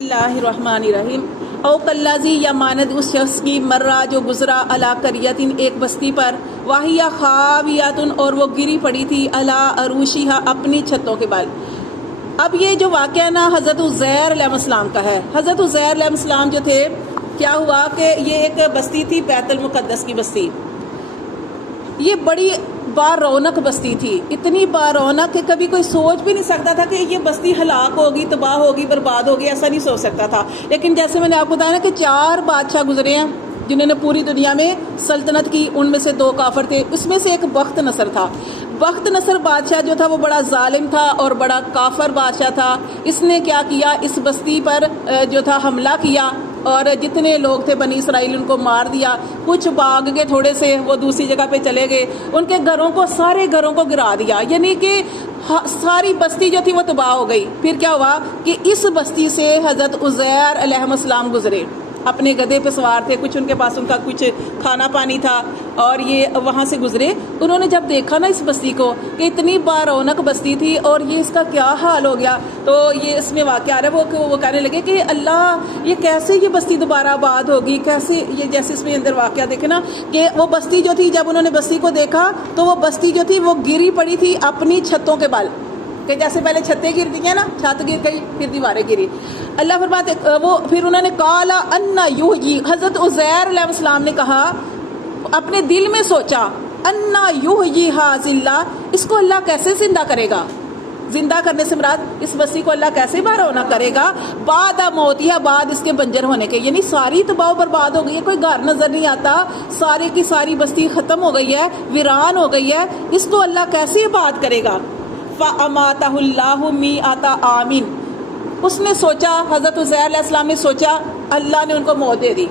اللہ الرحمن الرحیم او کلازی یا ماند اس شخص کی مرہ جو گزرا علا قریتن ایک بستی پر واہیا خاویاتن اور وہ گری پڑی تھی علا عروشیہا اپنی چھتوں کے بل۔ اب یہ جو واقعہ نا حضرت عزیر علیہ السلام کا ہے۔ حضرت عزیر علیہ السلام جو تھے، کیا ہوا کہ یہ ایک بستی تھی بیت المقدس کی بستی۔ یہ بڑی بارونق بستی تھی، اتنی بارونق کہ کبھی کوئی سوچ بھی نہیں سکتا تھا کہ یہ بستی ہلاک ہوگی، تباہ ہوگی، برباد ہوگی، ایسا نہیں سوچ سکتا تھا۔ لیکن جیسے میں نے آپ کو بتایا نا کہ 4 بادشاہ گزرے ہیں جنہوں نے پوری دنیا میں سلطنت کی، ان میں سے 2 کافر تھے، اس میں سے ایک بخت نصر تھا۔ بخت نصر بادشاہ جو تھا وہ بڑا ظالم تھا اور بڑا کافر بادشاہ تھا۔ اس نے کیا کیا، اس بستی پر جو تھا حملہ کیا اور جتنے لوگ تھے بنی اسرائیل ان کو مار دیا۔ کچھ بھاگ گئے، تھوڑے سے وہ دوسری جگہ پہ چلے گئے، ان کے گھروں کو، سارے گھروں کو گرا دیا، یعنی کہ ساری بستی جو تھی وہ تباہ ہو گئی۔ پھر کیا ہوا کہ اس بستی سے حضرت عزیر علیہ السلام گزرے، اپنے گدھے پہ سوار تھے، کچھ ان کے پاس ان کا کچھ کھانا پانی تھا اور یہ وہاں سے گزرے۔ انہوں نے جب دیکھا نا اس بستی کو کہ اتنی بارونق بستی تھی اور یہ اس کا کیا حال ہو گیا، تو یہ اس میں واقعہ آ رہا ہے، وہ کہنے لگے کہ اللہ، یہ کیسے یہ بستی دوبارہ آباد ہوگی، کیسے یہ، جیسے اس میں اندر واقعہ دیکھے نا کہ وہ بستی جو تھی، جب انہوں نے بستی کو دیکھا تو وہ بستی جو تھی وہ گری پڑی تھی اپنی چھتوں کے بل، کہ جیسے پہلے چھتیں گر گئی ہیں نا، چھت گر گئی پھر دیواریں گری۔ اللہ فرماتے وہ پھر انہوں نے کالا انا یحیی، حضرت عزیر علیہ السلام نے کہا، اپنے دل میں سوچا، انا یحیی ھذہ اللہ، اس کو اللہ کیسے زندہ کرے گا۔ زندہ کرنے سے مراد اس بستی کو اللہ کیسے بارونق کرے گا، بعد موتیہا، بعد اس کے بنجر ہونے کے، یعنی ساری تباہ و برباد ہو گئی ہے، کوئی گھر نظر نہیں آتا، سارے کی ساری بستی ختم ہو گئی ہے، ویران ہو گئی ہے، اس کو اللہ کیسے آباد کرے گا۔ فَأَمَاتَهُ اللَّهُ مِئَةَ عَامٍ، اس نے سوچا، حضرت عزیر علیہ السلام نے سوچا، اللہ نے ان کو موت دے دی،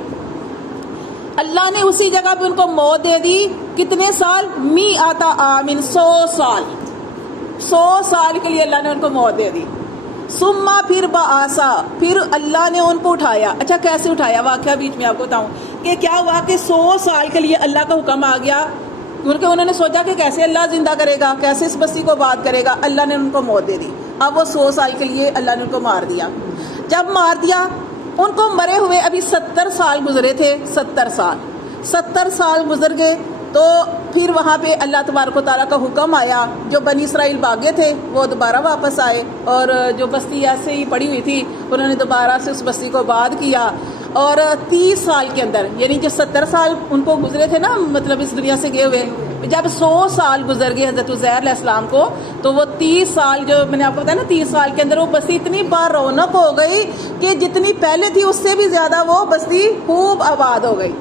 اللہ نے اسی جگہ پہ ان کو موت دے دی۔ کتنے سال؟ 100 عام، 100 سال، 100 سال کے لیے اللہ نے ان کو موت دے دی۔ ثم پھر بعثا، پھر اللہ نے ان کو اٹھایا۔ اچھا کیسے اٹھایا، واقعہ بیچ میں آپ کو بتاؤں کہ کیا ہوا کہ 100 سال کے لیے اللہ کا حکم آ گیا، کیونکہ انہوں نے سوچا کہ کیسے اللہ زندہ کرے گا، کیسے اس بستی کو آباد کرے گا۔ اللہ نے ان کو موت دے دی۔ اب وہ 100 سال کے لیے اللہ نے ان کو مار دیا۔ جب مار دیا، ان کو مرے ہوئے ابھی 70 سال گزرے تھے، 70 سال گزر گئے، تو پھر وہاں پہ اللہ تبارک و تعالیٰ کا حکم آیا، جو بنی اسرائیل بھاگے تھے وہ دوبارہ واپس آئے، اور جو بستی ایسے ہی پڑی ہوئی تھی انہوں نے دوبارہ سے اس بستی کو آباد کیا۔ اور 30 سال کے اندر، یعنی جو 70 سال ان کو گزرے تھے نا، مطلب اس دنیا سے گئے ہوئے، جب 100 سال گزر گئے حضرت عزیر علیہ السلام کو، تو وہ 30 سال جو میں نے آپ کو بتایا نا، 30 سال کے اندر وہ بستی اتنی بارونق ہو گئی کہ جتنی پہلے تھی اس سے بھی زیادہ وہ بستی خوب آباد ہو گئی۔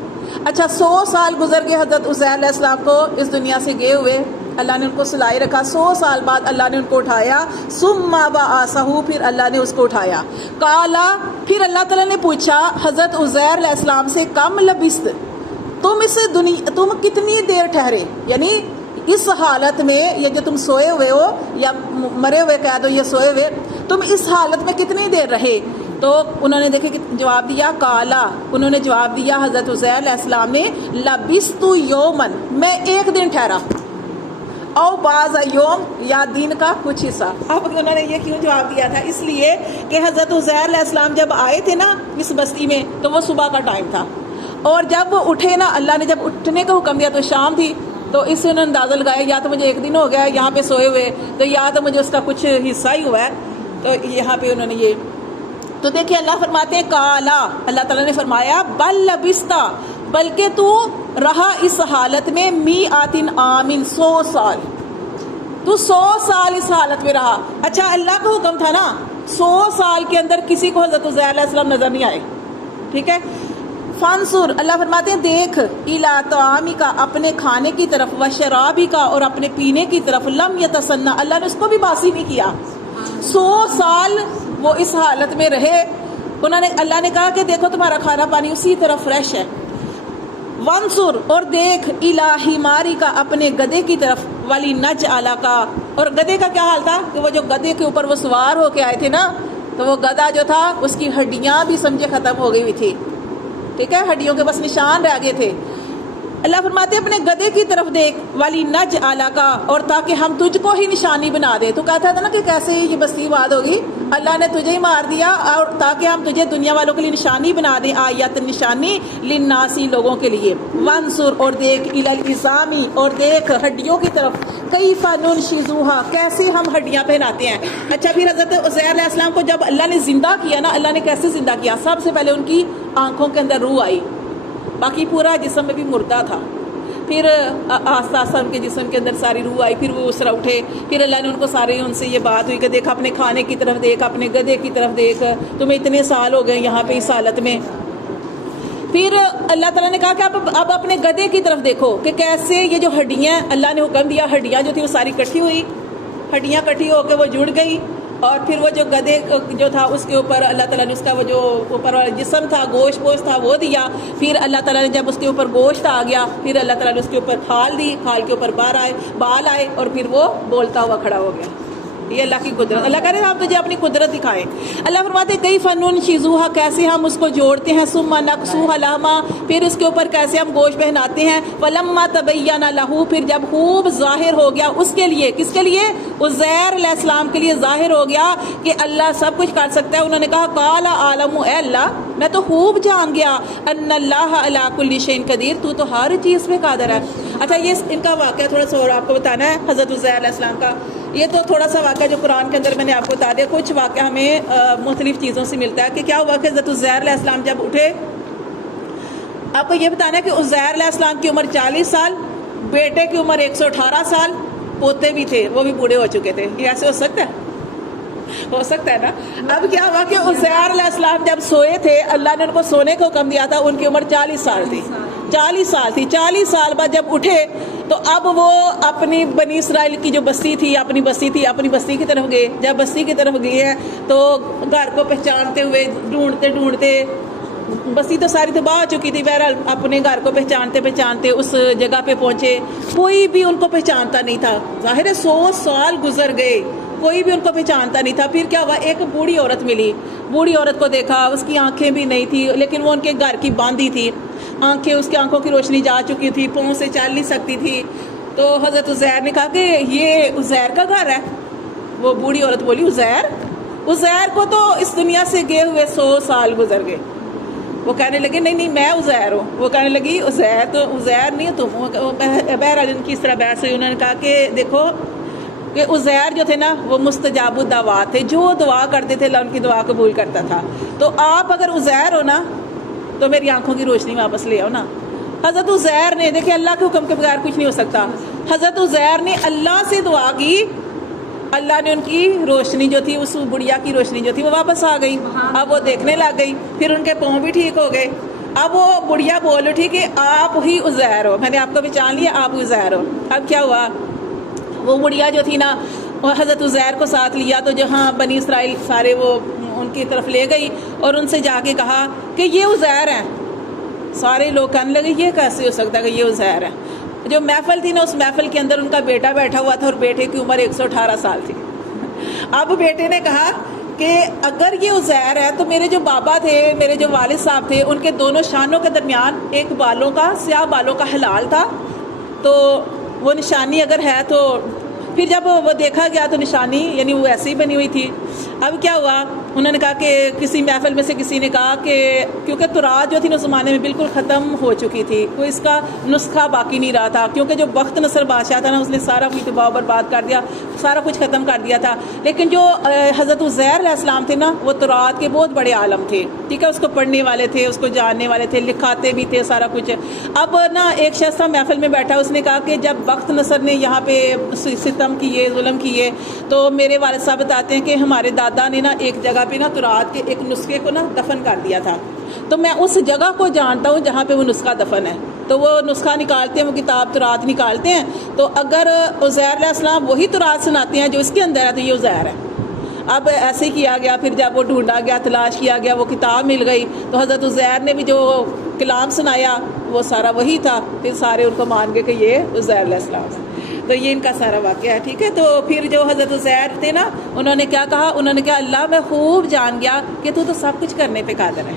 اچھا 100 سال گزر گئے حضرت عزیر علیہ السلام کو اس دنیا سے گئے ہوئے، اللہ نے ان کو سلائے رکھا۔ 100 سال بعد اللہ نے ان کو اٹھایا، ثم بعثہ، پھر اللہ نے اس کو اٹھایا۔ قالا، پھر اللہ تعالیٰ نے پوچھا حضرت عزیر علیہ السلام سے، کم لبثت، تم کتنی دیر ٹھہرے، یعنی اس حالت میں، یہ جو تم سوئے ہوئے ہو یا مرے ہوئے کہہ دو، یہ سوئے ہوئے، تم اس حالت میں کتنی دیر رہے۔ تو انہوں نے دیکھے جواب دیا، کالا، انہوں نے جواب دیا حضرت عزیر علیہ السلام نے، لبثت یومن، میں 1 دن ٹھہرا، او بعض یوم، یا دن کا کچھ حصہ۔ اب انہوں نے یہ کیوں جواب دیا تھا، اس لیے کہ حضرت عزیر علیہ السلام جب آئے تھے نا اس بستی میں تو وہ صبح کا ٹائم تھا، اور جب وہ اٹھے نا، اللہ نے جب اٹھنے کا حکم دیا تو شام تھی، تو اس سے انہوں نے اندازہ لگایا، یا تو مجھے 1 دن ہو گیا یہاں پہ سوئے ہوئے، تو یا تو مجھے اس کا کچھ حصہ ہی ہوا ہے، تو یہاں پہ انہوں نے یہ، تو دیکھیں اللہ فرماتے ہیں، کالا، اللہ تعالیٰ نے فرمایا، بل لبثتا، بلکہ تو رہا اس حالت میں، 100 عام، 100 سال، تو 100 سال اس حالت میں رہا۔ اچھا اللہ کا حکم تھا نا، 100 سال کے اندر کسی کو حضرت عزیر علیہ السلام نظر نہیں آئے، ٹھیک ہے۔ فانصر، اللہ فرماتے ہیں، دیکھ، الی طعامک، اپنے کھانے کی طرف، و شرابک، اور اپنے پینے کی طرف، لم یتسنہ، اللہ نے اس کو بھی باسی نہیں کیا۔ 100 سال وہ اس حالت میں رہے، انہوں نے، اللہ نے کہا کہ دیکھو تمہارا کھانا پانی اسی طرح فریش ہے۔ وانصر، اور دیکھ، الی حمارک، اپنے گدھے کی طرف، ولی نجعل کا، اور گدھے کا کیا حال تھا کہ وہ جو گدھے کے اوپر وہ سوار ہو کے آئے تھے نا، تو وہ گدھا جو تھا اس کی ہڈیاں بھی سمجھے ختم ہو گئی ہوئی تھی، ٹھیک ہے، ہڈیوں کے بس نشان رہ گئے تھے۔ اللہ فرماتے ہیں اپنے گدھے کی طرف دیکھ، والی نج آلہ کا، اور تاکہ ہم تجھ کو ہی نشانی بنا دے۔ تو کہتا تھا نا کہ کیسے یہ بستی آباد ہوگی، اللہ نے تجھے ہی مار دیا، اور تاکہ ہم تجھے دنیا والوں کے لیے نشانی بنا دیں، آیت نشانی للناسی لوگوں کے لیے۔ وانظر اور دیکھ، الی العظامی اور دیکھ ہڈیوں کی طرف، کیف ننشزوہا کیسے ہم ہڈیاں پہناتے ہیں۔ اچھا پھر حضرت عزیر علیہ السلام کو جب اللہ نے زندہ کیا نا، اللہ نے کیسے زندہ کیا؟ سب سے پہلے ان کی آنکھوں کے اندر روح آئی، باقی پورا جسم میں بھی مردہ تھا، پھر آہستہ آہستہ ان کے جسم کے اندر ساری روح آئی، پھر وہ اس طرح اٹھے، پھر اللہ نے ان کو سارے ان سے یہ بات ہوئی کہ دیکھ اپنے کھانے کی طرف دیکھ، اپنے گدھے کی طرف دیکھ، تمہیں اتنے سال ہو گئے یہاں پہ اس حالت میں۔ پھر اللہ تعالیٰ نے کہا کہ اب اپنے گدھے کی طرف دیکھو کہ کیسے یہ جو ہڈیاں اللہ نے حکم دیا، ہڈیاں جو تھی وہ ساری کٹھی ہوئی، ہڈیاں کٹھی ہو کے وہ جڑ گئی، اور پھر وہ جو گدھے جو تھا اس کے اوپر اللہ تعالیٰ نے اس کا وہ جو اوپر والا جسم تھا، گوشت پوشت تھا، وہ دیا۔ پھر اللہ تعالیٰ نے جب اس کے اوپر گوشت آ گیا، پھر اللہ تعالیٰ نے اس کے اوپر کھال دی، کھال کے اوپر بال آئے، اور پھر وہ بولتا ہوا کھڑا ہو گیا۔ یہ اللہ کی قدرت، اللہ کہہ رہے ہیں ہم تجھے اپنی قدرت دکھائیں۔ اللہ فرماتے ہیں کیف ننشزوہا کیسے ہم اس کو جوڑتے ہیں، ثم نکسوہا لحما پھر اس کے اوپر کیسے ہم گوشت پہناتے ہیں، فلما تبین لہ پھر جب خوب ظاہر ہو گیا اس کے لیے، کس کے لیے؟ عزیر علیہ السلام کے لیے ظاہر ہو گیا کہ اللہ سب کچھ کر سکتا ہے۔ انہوں نے کہا قال عالم، اے اللہ میں تو خوب جان گیا، ان اللہ علی کل شیء قدیر تو ہر چیز پہ قادر ہے۔ اچھا یہ ان کا واقعہ تھوڑا سا اور آپ کو بتانا ہے حضرت عزیر علیہ السلام کا۔ یہ تو تھوڑا سا واقعہ جو قرآن کے اندر میں نے آپ کو بتا دیا، کچھ واقعہ ہمیں مختلف چیزوں سے ملتا ہے کہ کیا ہوا کہ حضرت عزیر علیہ السلام جب اٹھے، آپ کو یہ بتانا ہے کہ عزیر علیہ السلام کی عمر 40 سال، بیٹے کی عمر 118 سال، پوتے بھی تھے وہ بھی بوڑھے ہو چکے تھے۔ یہ ایسے ہو سکتا ہے؟ ہو سکتا ہے نا۔ اب کیا ہوا کہ عزیر علیہ السلام جب سوئے تھے، اللہ نے ان کو سونے کا حکم دیا تھا، ان کی عمر 40 سال تھی، 40 سال تھی۔ 40 سال بعد جب اٹھے تو اب وہ اپنی بنی اسرائیل کی جو بستی تھی، اپنی بستی کی طرف گئے۔ جب بستی کی طرف گئے ہیں تو گھر کو پہچانتے ہوئے ڈھونڈتے بستی تو ساری تباہ ہو چکی تھی، بہرحال اپنے گھر کو پہچانتے اس جگہ پہ پہنچے، کوئی بھی ان کو پہچانتا نہیں تھا۔ ظاہر ہے 100 سال گزر گئے، کوئی بھی ان کو پہچانتا نہیں تھا۔ پھر کیا ہوا، ایک بوڑھی عورت ملی، بوڑھی عورت کو دیکھا، اس کی آنکھیں بھی نہیں تھی لیکن وہ ان کے گھر کی باندھی تھی، اس کی آنکھوں کی روشنی جا چکی تھی، پاؤں سے چل نہیں سکتی تھی۔ تو حضرت عزیر نے کہا کہ یہ عزیر کا گھر ہے۔ وہ بوڑھی عورت بولی عزیر کو تو اس دنیا سے گئے ہوئے 100 سال گزر گئے۔ وہ کہنے لگے نہیں میں عزیر ہوں۔ وہ کہنے لگی عزیر نہیں تم۔ بہرحال ان کی اس طرح بحث ہوئی۔ انہوں نے کہا کہ دیکھو کہ عزیر جو تھے نا وہ مستجاب الدعوات تھے، جو دعا کرتے تھے اللہ ان کی دعا قبول کرتا تھا۔ تو آپ اگر عزیر ہو نا تو میری آنکھوں کی روشنی واپس لے آؤ نا۔ حضرت عزیر نے، دیکھیں اللہ کے حکم کے بغیر کچھ نہیں ہو سکتا، حضرت عزیر نے اللہ سے دعا کی، اللہ نے ان کی روشنی جو تھی، اس بڑھیا کی روشنی جو تھی وہ واپس آ گئی۔ اب وہ دیکھنے لگ گئی، پھر ان کے پاؤں بھی ٹھیک ہو گئے۔ اب وہ بڑھیا بول اٹھی کہ آپ ہی عزیر ہو، میں نے آپ کو پہچان لیا، آپ عزیر ہو۔ اب کیا ہوا، وہ بڑھیا جو تھی نا وہ حضرت عزیر کو ساتھ لیا تو جہاں بنی اسرائیل سارے وہ ان کی طرف لے گئی اور ان سے جا کے کہا کہ یہ عزیر ہیں۔ سارے لوگ کہنے لگے یہ کیسے ہو سکتا ہے کہ یہ عزیر ہے۔ جو محفل تھی نا اس محفل کے اندر ان کا بیٹا بیٹھا ہوا تھا اور بیٹے کی عمر 118 سال تھی۔ اب بیٹے نے کہا کہ اگر یہ عزیر ہے تو میرے جو بابا تھے، میرے جو والد صاحب تھے، ان کے دونوں شانوں کے درمیان ایک بالوں کا، سیاہ بالوں کا ہلال تھا، تو وہ نشانی اگر ہے تو پھر جب وہ دیکھا گیا تو نشانی یعنی وہ ایسی ہی بنی ہوئی تھی۔ اب کیا ہوا، انہوں نے کہا کہ کسی محفل میں سے کسی نے کہا کہ کیونکہ تورات جو تھی نا زمانے میں بالکل ختم ہو چکی تھی، کوئی اس کا نسخہ باقی نہیں رہا تھا، کیونکہ جو بخت نصر بادشاہ تھا نا اس نے سارا کچھ تباہ و برباد کر دیا، سارا کچھ ختم کر دیا تھا۔ لیکن جو حضرت عزیر علیہ السلام تھے نا وہ تورات کے بہت بڑے عالم تھے، ٹھیک ہے، اس کو پڑھنے والے تھے، اس کو جاننے والے تھے، لکھاتے بھی تھے سارا کچھ۔ اب نا ایک شخص تھا محفل میں بیٹھا، اس نے کہا کہ جب بخت نصر نے یہاں پہ ستم کیے، ظلم کیے، تو میرے والد صاحب بتاتے ہیں کہ ہمارے دادا نے نا ایک جگہ پہ نا تورات کے ایک نسخے کو نا دفن کر دیا تھا، تو میں اس جگہ کو جانتا ہوں جہاں پہ وہ نسخہ دفن ہے۔ تو وہ نسخہ نکالتے ہیں، وہ کتاب تورات نکالتے ہیں، تو اگر عزیر علیہ السلام وہی تورات سناتے ہیں جو اس کے اندر ہے تو یہ عزیر ہے۔ اب ایسے ہی کیا گیا، پھر جب وہ ڈھونڈا گیا، تلاش کیا گیا، وہ کتاب مل گئی، تو حضرت عزیر نے بھی جو کلام سنایا وہ سارا وہی تھا، پھر سارے ان کو مان گئے کہ یہ عزیر علیہ السلام ہے۔ تو یہ ان کا سارا واقعہ ہے، ٹھیک ہے۔ تو پھر جو حضرت عزیر تھے نا انہوں نے کیا کہا، انہوں نے کہا اللہ میں خوب جان گیا کہ تو سب کچھ کرنے پہ قادر ہے،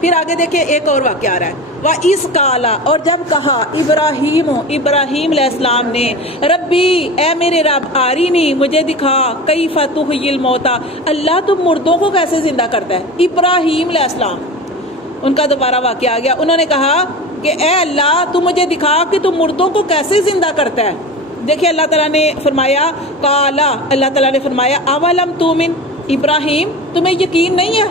پھر آگے دیکھیں ایک اور واقعہ آ رہا ہے، وَإِذْ قَالَ، اور جب کہا ابراہیم علیہ السلام نے، ربی اے میرے رب، آرینی مجھے دکھا، کیف تحیی الموتیٰ، اللہ تم مردوں کو کیسے زندہ کرتا ہے۔ ابراہیم علیہ السلام ان کا دوبارہ واقعہ آ گیا، انہوں نے کہا کہ اے اللہ تو مجھے دکھا کہ تم مردوں کو کیسے زندہ کرتا ہے۔ دیکھیں اللہ تعالیٰ نے فرمایا، قالا، اللہ تعالیٰ نے فرمایا، اولم تؤمن، ابراہیم تمہیں یقین نہیں ہے؟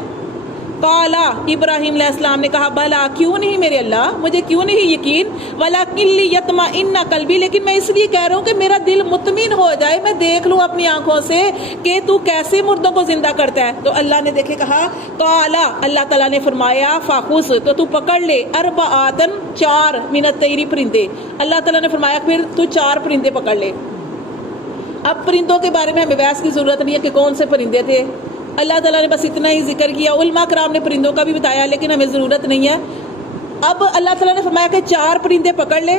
قالا، ابراہیم علیہ السلام نے کہا، بلا، کیوں نہیں میرے اللہ، مجھے کیوں نہیں یقین، ولکن لیطمئن قلبی، لیکن میں اس لیے کہہ رہا ہوں کہ میرا دل مطمئن ہو جائے، میں دیکھ لوں اپنی آنکھوں سے کہ تو کیسے مردوں کو زندہ کرتا ہے۔ تو اللہ نے دیکھے کہا، قالا، اللہ تعالیٰ نے فرمایا، فاخذ، تو پکڑ لے، اربعۃ، 4 من الطیر، پرندے۔ اللہ تعالیٰ نے فرمایا پھر تو 4 پرندے پکڑ لے۔ اب پرندوں کے بارے میں ہمیں بحث کی ضرورت نہیں ہے کہ کون سے پرندے تھے، اللہ تعالیٰ نے بس اتنا ہی ذکر کیا، علماء کرام نے پرندوں کا بھی بتایا، لیکن ہمیں ضرورت نہیں ہے۔ اب اللہ تعالیٰ نے فرمایا کہ 4 پرندے پکڑ لے،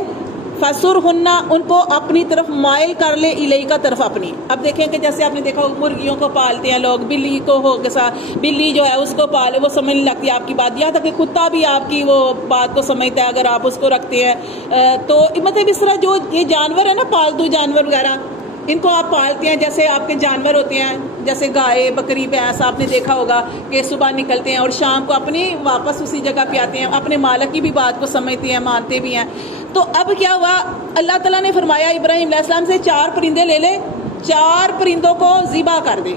فَسُرْهُنَّ، ان کو اپنی طرف مائل کر لے، الیکا، طرف اپنی۔ اب دیکھیں کہ جیسے آپ نے دیکھا مرغیوں کو پالتے ہیں لوگ، بلی کو ہو گسا، بلی جو ہے اس کو پالے، وہ سمجھ نہیں لگتی آپ کی بات، یہاں تک کہ کتا بھی آپ کی وہ بات کو سمجھتا ہے اگر آپ اس کو رکھتے ہیں۔ تو مطلب اس طرح جو یہ جانور ہے نا، پالتو جانور وغیرہ، ان کو آپ پالتے ہیں، جیسے آپ کے جانور ہوتے ہیں، جیسے گائے، بکری، بھینس، آپ نے دیکھا ہوگا کہ صبح نکلتے ہیں اور شام کو اپنی واپس اسی جگہ پہ آتے ہیں، اپنے مالک کی بھی بات کو سمجھتے ہیں، مانتے بھی ہیں۔ تو اب کیا ہوا، اللہ تعالیٰ نے فرمایا ابراہیم علیہ السلام سے 4 پرندے لے لے، 4 پرندوں کو ذبح کر دے۔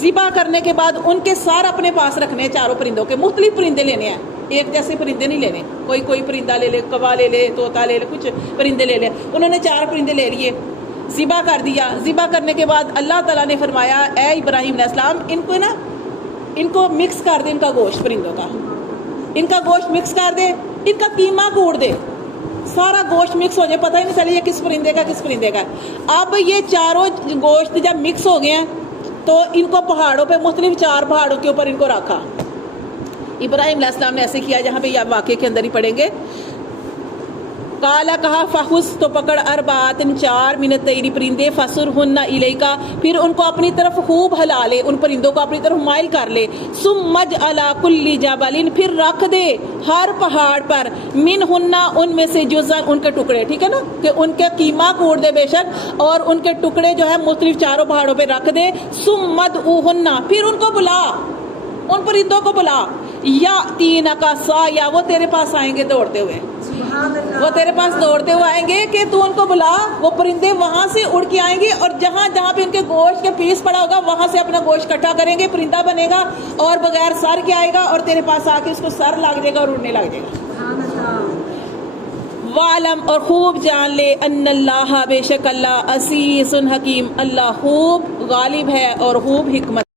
ذبح کرنے کے بعد ان کے سار اپنے پاس رکھنے ہیں، 4 پرندوں کے، مختلف پرندے لینے ہیں، ایک جیسے پرندے نہیں لینے، کوئی پرندہ لے لے، کوا لے لے، طوطا لے لے، کچھ پرندے لے لے۔ انہوں نے 4 پرندے لے لیے، ذبح کر دیا۔ ذبح کرنے کے بعد اللہ تعالیٰ نے فرمایا، اے ابراہیم علیہ السلام، ان کو مکس کر دے، ان کا گوشت، پرندوں کا، ان کا گوشت مکس کر دے، ان کا قیمہ کوڑ دے، سارا گوشت مکس ہو جائے، پتہ ہی نہیں چلے یہ کس پرندے کا کس پرندے کا۔ اب یہ 4 گوشت جب مکس ہو گئے ہیں تو ان کو پہاڑوں پہ، مختلف 4 پہاڑوں کے اوپر ان کو رکھا۔ ابراہیم علیہ السلام نے ایسے کیا، جہاں پہ یہ واقعے کے اندر ہی پڑھیں گے، کالا، کہا، فخذ، تو پکڑ، اربعۃ، 4 من الطیر، پرندے، فصرهن الیکا، پھر ان کو اپنی طرف خوب ہلا لے، ان پرندوں کو اپنی طرف مائل کر لے، ثم اجعل کل جبل، پھر رکھ دے ہر پہاڑ پر، منہن، ان میں سے، جزء، ان کے ٹکڑے، ٹھیک ہے نا، کہ ان کے قیمہ کوڑ دے بے شک، اور ان کے ٹکڑے جو ہے مختلف 4 پہاڑوں پہ رکھ دے، ثم ادعوہن، پھر ان کو بلا، ان پرندوں کو بلا، یاتینک سعیا، وہ تیرے پاس آئیں گے دوڑتے ہوئے، وہ تیرے پاس دوڑتے ہوئے آئیں گے، کہ تو ان کو بلا، وہ پرندے وہاں سے اڑ کے آئیں گے، اور جہاں جہاں پہ ان کے گوشت کے پیس پڑا ہوگا وہاں سے اپنا گوشت اکٹھا کریں گے، پرندہ بنے گا اور بغیر سر کے آئے گا، اور تیرے پاس آ کے اس کو سر لگ جائے گا اور اڑنے لگ جائے گا۔ وَعْلَمْ، اور خوب جان لے، ان اللہ، بے شک اللہ، عزیز حکیم، اللہ خوب غالب ہے اور خوب حکمت